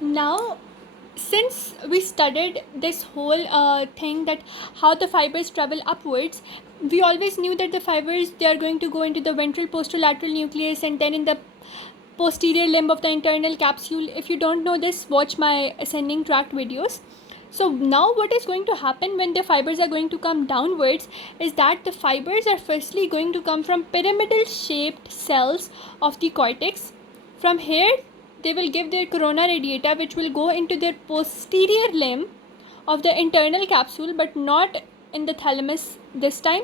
Now, since we studied this whole thing, that how the fibers travel upwards, we always knew that the fibers, they are going to go into the ventral posterolateral nucleus and then in the posterior limb of the internal capsule. If you don't know this, watch my ascending tract videos. So now what is going to happen when the fibers are going to come downwards is that the fibers are firstly going to come from pyramidal shaped cells of the cortex. From here they will give their corona radiata, which will go into their posterior limb of the internal capsule, but not in the thalamus this time.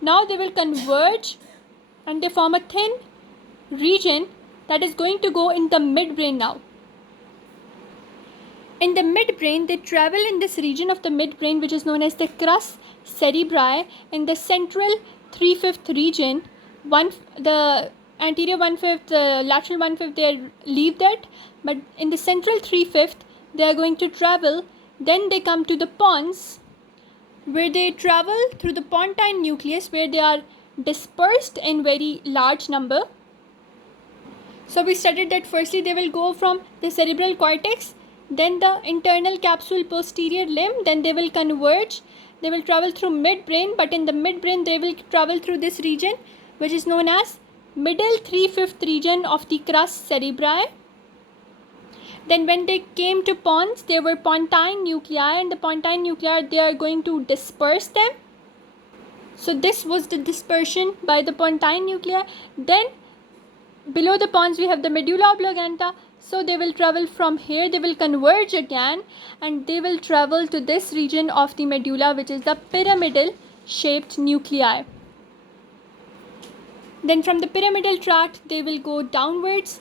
Now they will converge and they form a thin region that is going to go in the midbrain now. In the midbrain, they travel in this region of the midbrain, which is known as the crus cerebri, in the central 3/5 region. The anterior 1/5, the lateral 1/5, they leave that, but in the central 3/5, they are going to travel. Then they come to the pons, where they travel through the pontine nucleus, where they are dispersed in very large number. So we studied that firstly they will go from the cerebral cortex, then the internal capsule posterior limb, then they will converge. They will travel through midbrain, but in the midbrain they will travel through this region, which is known as middle 3/5 region of the crus cerebri. Then when they came to pons, they were pontine nuclei, and the pontine nuclei, they are going to disperse them. So this was the dispersion by the pontine nuclei. Then below the pons we have the medulla oblongata. So they will travel from here, they will converge again, and they will travel to this region of the medulla, which is the pyramidal shaped nuclei. Then from the pyramidal tract they will go downwards.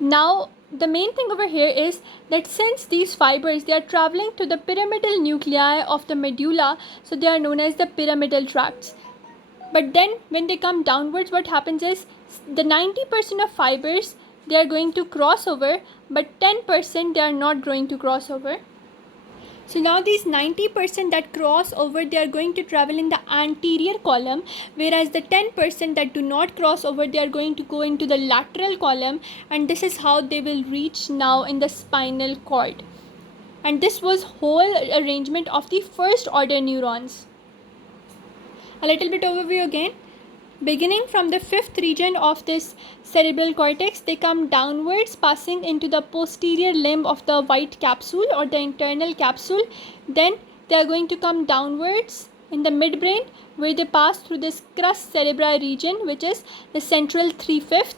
Now the main thing over here is that since these fibers, they are traveling to the pyramidal nuclei of the medulla, so they are known as the pyramidal tracts. But then when they come downwards, what happens is the 90% of fibers, they are going to cross over, but 10% they are not going to cross over. So now these 90% that cross over, they are going to travel in the anterior column, whereas the 10% that do not cross over, they are going to go into the lateral column, and this is how they will reach now in the spinal cord. And this was whole arrangement of the first order neurons. A little bit overview again. Beginning from the 5th region of this cerebral cortex, they come downwards, passing into the posterior limb of the white capsule or the internal capsule. Then they are going to come downwards in the midbrain, where they pass through this crus cerebri region, which is the central 3/5.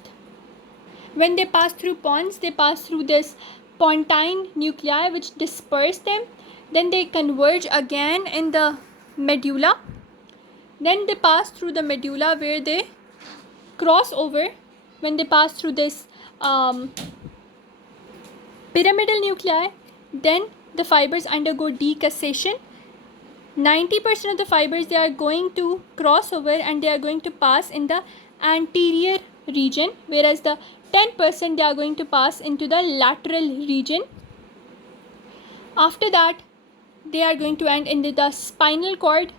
When they pass through pons, they pass through this pontine nuclei, which disperse them. Then they converge again in the medulla. Then they pass through the medulla, where they cross over. When they pass through this pyramidal nuclei, then the fibers undergo decussation. 90% of the fibers, they are going to cross over and they are going to pass in the anterior region, whereas the 10% they are going to pass into the lateral region. After that, they are going to end in the spinal cord.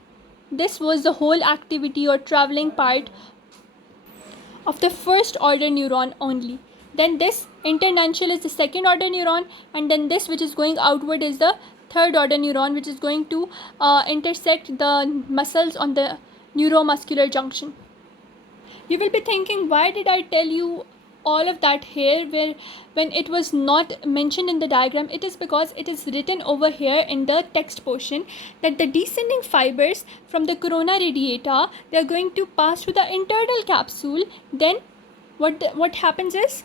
This was the whole activity or traveling part of the first order neuron only. Then this internuncial is the second order neuron, and then this which is going outward is the third order neuron, which is going to intersect the muscles on the neuromuscular junction. You will be thinking, why did I tell you all of that here when it was not mentioned in the diagram? It is because it is written over here in the text portion that the descending fibers from the corona radiata, they are going to pass through the internal capsule. Then what happens is,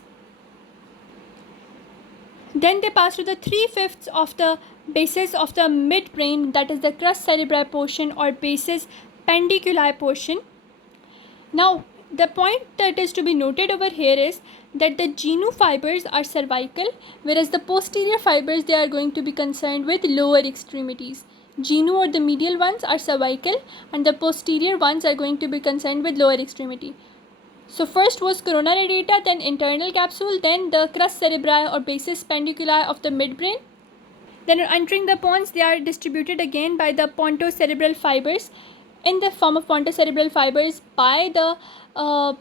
then they pass through the 3/5 of the basis of the midbrain, that is the crus cerebri portion or basis pendiculi portion. Now the point that is to be noted over here is that the genu fibers are cervical, whereas the posterior fibers, they are going to be concerned with lower extremities. Genu or the medial ones are cervical, and the posterior ones are going to be concerned with lower extremity. So first was corona radiata, then internal capsule, then the crus cerebri or basis pendiculi of the midbrain. Then entering the pons, they are distributed again by the pontocerebral fibers in the form of pontocerebral fibers by the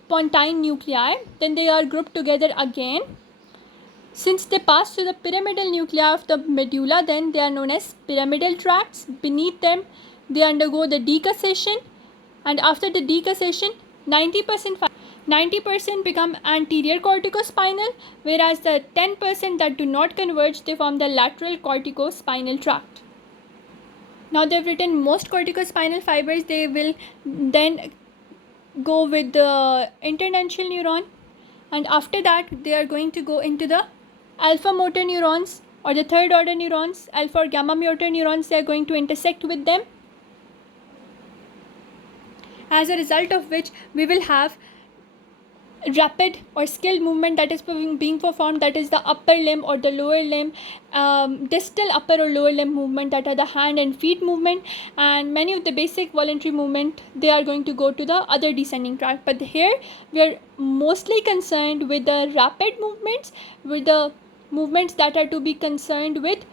pontine nuclei. Then they are grouped together again. Since they pass through the pyramidal nuclei of the medulla, then they are known as pyramidal tracts. Beneath them, they undergo the decussation, and after the decussation, 90% become anterior corticospinal, whereas the 10% that do not converge, they form the lateral corticospinal tract. Now they've written most corticospinal fibers, they will then go with the internuntial neuron, and after that they are going to go into the alpha motor neurons or the third order neurons. Alpha or gamma motor neurons, they are going to intersect with them, as a result of which we will have rapid or skilled movement that is being performed, that is the upper limb or the lower limb, distal upper or lower limb movement, that are the hand and feet movement, and many of the basic voluntary movement, they are going to go to the other descending tract. But here we are mostly concerned with the rapid movements, with the movements that are to be concerned with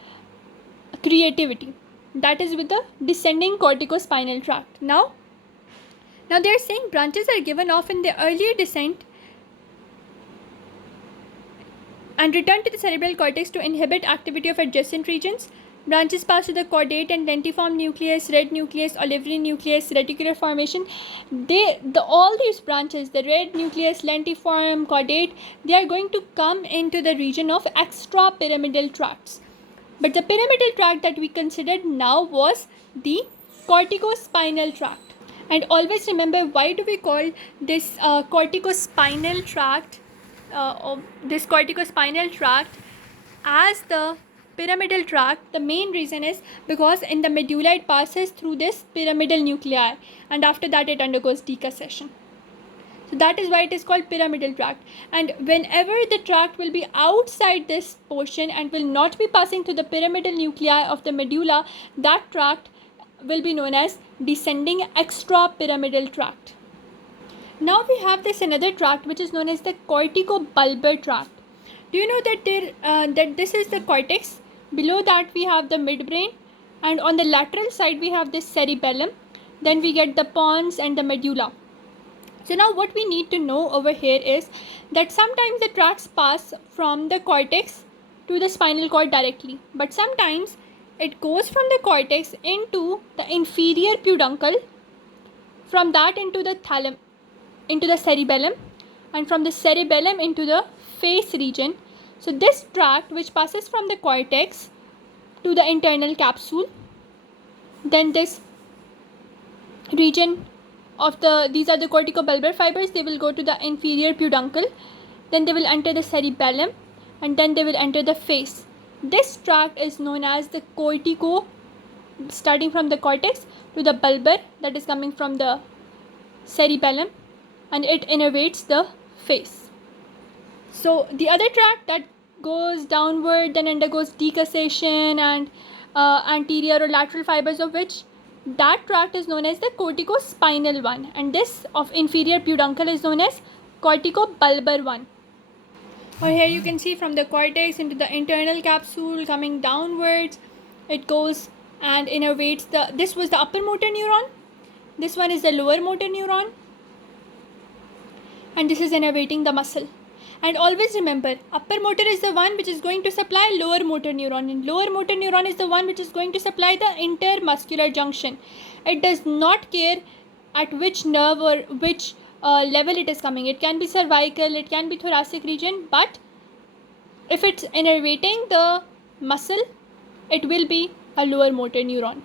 creativity, that is with the descending corticospinal tract. Now they are saying branches are given off in the earlier descent and return to the cerebral cortex to inhibit activity of adjacent regions. Branches pass to the caudate and lentiform nucleus, red nucleus, olivary nucleus, reticular formation. All these branches, the red nucleus, lentiform, caudate, they are going to come into the region of extrapyramidal tracts. But the pyramidal tract that we considered now was the corticospinal tract. And always remember, why do we call this corticospinal tract as the pyramidal tract? The main reason is because in the medulla it passes through this pyramidal nuclei, and after that it undergoes decussation. So that is why it is called pyramidal tract. And whenever the tract will be outside this portion and will not be passing through the pyramidal nuclei of the medulla, that tract will be known as descending extrapyramidal tract. Now we have this another tract which is known as the corticobulbar tract. Do you know that this is the cortex? Below that we have the midbrain, and on the lateral side we have this cerebellum. Then we get the pons and the medulla. So now what we need to know over here is that sometimes the tracts pass from the cortex to the spinal cord directly, but sometimes it goes from the cortex into the inferior peduncle, from that into the cerebellum, and from the cerebellum into the face region. So this tract which passes from the cortex to the internal capsule, then this region of these are the corticobulbar fibers, they will go to the inferior peduncle, then they will enter the cerebellum, and then they will enter the face. This tract is known as the starting from the cortex to the bulbar, that is coming from the cerebellum, and it innervates the face. So the other tract that goes downward, then undergoes decussation and anterior or lateral fibers of which, that tract is known as the corticospinal one, and this of inferior peduncle is known as corticobulbar one. Or here you can see from the cortex into the internal capsule coming downwards, it goes and innervates this was the upper motor neuron, this one is the lower motor neuron, and this is innervating the muscle. And always remember, upper motor is the one which is going to supply lower motor neuron, and lower motor neuron is the one which is going to supply the intermuscular junction. It does not care at which nerve or which level it is coming. It can be cervical, it can be thoracic region, but if it's innervating the muscle, it will be a lower motor neuron.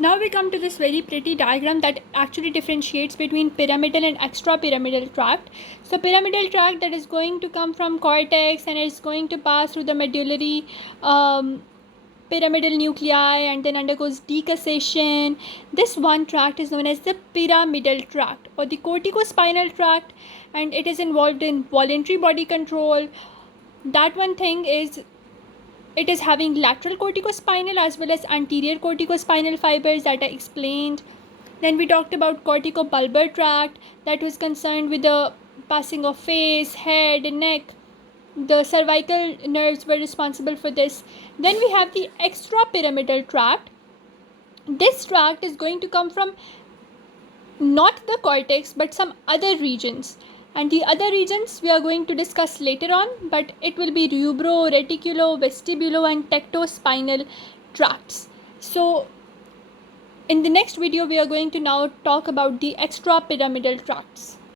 Now we come to this very pretty diagram that actually differentiates between pyramidal and extrapyramidal tract. So pyramidal tract, that is going to come from cortex and is going to pass through the medullary pyramidal nuclei and then undergoes decussation. This one tract is known as the pyramidal tract or the corticospinal tract, and it is involved in voluntary body control. That one thing is, it is having lateral corticospinal as well as anterior corticospinal fibers that I explained. Then we talked about corticobulbar tract, that was concerned with the passing of face, head, neck. The cervical nerves were responsible for this. Then we have the extrapyramidal tract. This tract is going to come from not the cortex but some other regions, and the other regions we are going to discuss later on, but it will be rubro, reticulo, vestibulo and tectospinal tracts. So in the next video we are going to now talk about the extrapyramidal tracts.